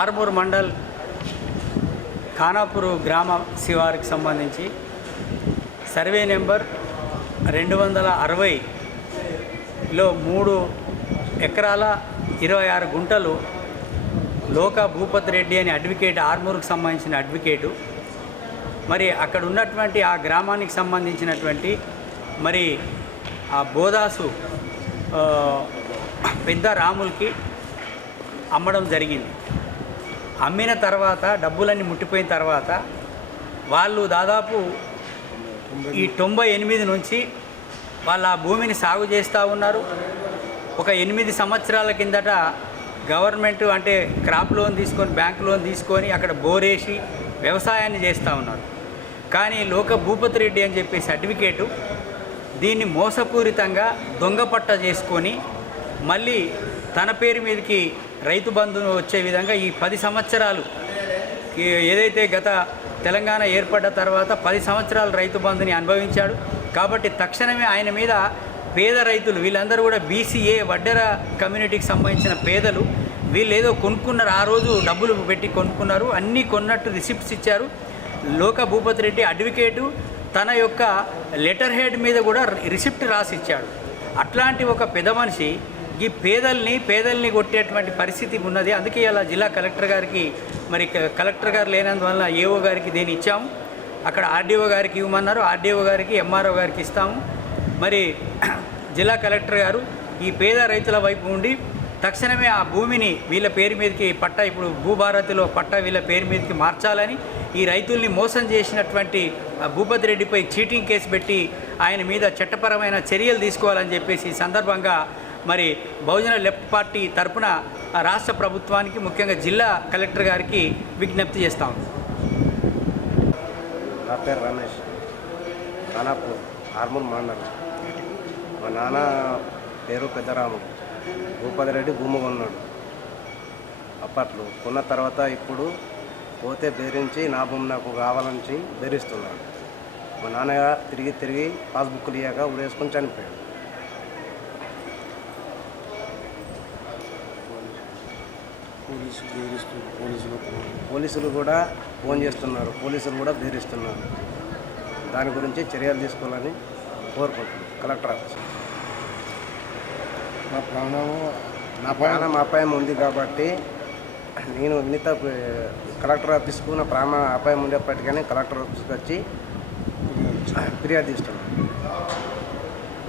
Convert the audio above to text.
ఆర్మూర్ మండల్ ఖానాపూర్ గ్రామ శివారికి సంబంధించి survey number రెండు వందల అరవైలో మూడు ఎకరాల ఇరవై ఆరు గుంటలు లోక భూపతి రెడ్డి అని అడ్వకేట్ ఆర్మూర్కి సంబంధించిన అడ్వకేటు మరి అక్కడ ఉన్నటువంటి ఆ గ్రామానికి సంబంధించినటువంటి మరి ఆ బోదాసు పెద్ద రాములకి అమ్మడం జరిగింది. అమ్మిన తర్వాత డబ్బులన్నీ ముట్టిపోయిన తర్వాత వాళ్ళు దాదాపు ఈ తొంభై ఎనిమిది నుంచి వాళ్ళ ఆ భూమిని సాగు చేస్తూ ఉన్నారు. ఒక ఎనిమిది సంవత్సరాల కిందట గవర్నమెంట్ అంటే క్రాప్ లోన్ తీసుకొని బ్యాంక్ లోన్ తీసుకొని అక్కడ బోరేసి వ్యవసాయాన్ని చేస్తూ ఉన్నారు. కానీ లోక భూపతి రెడ్డి అని చెప్పే సర్టిఫికేటు దీన్ని మోసపూరితంగా దొంగ పట్ట చేసుకొని మళ్ళీ తన పేరు మీదకి రైతు బంధును వచ్చే విధంగా ఈ పది సంవత్సరాలు ఏదైతే గత తెలంగాణ ఏర్పడ్డ తర్వాత పది సంవత్సరాలు రైతు బంధుని అనుభవించాడు. కాబట్టి తక్షణమే ఆయన మీద పేద రైతులు వీళ్ళందరూ కూడా బీసీఏ వడ్డెర కమ్యూనిటీకి సంబంధించిన పేదలు వీళ్ళు ఏదో కొనుక్కున్నారు ఆ రోజు డబ్బులు పెట్టి కొనుక్కున్నారు అన్నీ కొన్నట్టు రిసిప్ట్స్ ఇచ్చారు. లోక భూపతి రెడ్డి అడ్వకేటు తన యొక్క లెటర్ హెడ్ మీద కూడా రిసిప్ట్ రాసిచ్చాడు. అట్లాంటి ఒక పెద్ద మనిషి ఈ పేదల్ని పేదల్ని కొట్టేటువంటి పరిస్థితి ఉన్నది. అందుకే ఇలా జిల్లా కలెక్టర్ గారికి మరి కలెక్టర్ గారు లేనందువల్ల ఏఓ గారికి దీన్ని ఇచ్చాము. అక్కడ ఆర్డీఓ గారికి ఇవ్వమన్నారు. ఆర్డీఓ గారికి ఎంఆర్ఓ గారికి ఇస్తాము. మరి జిల్లా కలెక్టర్ గారు ఈ పేద రైతుల వైపు ఉండి తక్షణమే ఆ భూమిని వీళ్ళ పేరు మీదకి పట్ట ఇప్పుడు భూభారతిలో పట్ట వీళ్ళ పేరు మీదకి మార్చాలని ఈ రైతుల్ని మోసం చేసినటువంటి భూపతి రెడ్డిపై చీటింగ్ కేసు పెట్టి ఆయన మీద చట్టపరమైన చర్యలు తీసుకోవాలని చెప్పేసి ఈ సందర్భంగా మరి బహుజన లెఫ్ట్ పార్టీ తరపున ఆ రాష్ట్ర ప్రభుత్వానికి ముఖ్యంగా జిల్లా కలెక్టర్ గారికి విజ్ఞప్తి చేస్తాం. నా పేరు రమేష్. ఖానాపూర్ హార్మోన్ మండలం. మా నాన్న పేరు పెద్దరాము. భూపతి రెడ్డి భూమి కొన్నాడు అప్పట్లో కొన్న తర్వాత ఇప్పుడు పోతే బెదిరించి నా భూమి నాకు కావాలని బెదిరిస్తున్నాడు. మా నాన్నగా తిరిగి తిరిగి పాస్బుక్లు ఇయ్యాక ఉరేసుకొని చనిపోయాడు. పోలీసులు కూడా. ఫోన్ చేస్తున్నారు. పోలీసులు కూడా బెదిరిస్తున్నారు. దాని గురించి చర్యలు తీసుకోవాలని కోరుకుంటున్నాను కలెక్టర్ ఆఫీస్. నా ప్రాణము నా ప్రాణం అపాయం ఉంది కాబట్టి నేను వినిత కలెక్టర్ ఆఫీస్కు నా ప్రాణ అపాయం ఉండేప్పటికీ కలెక్టర్ ఆఫీస్కి వచ్చి ఫిర్యాదు ఇస్తున్నాను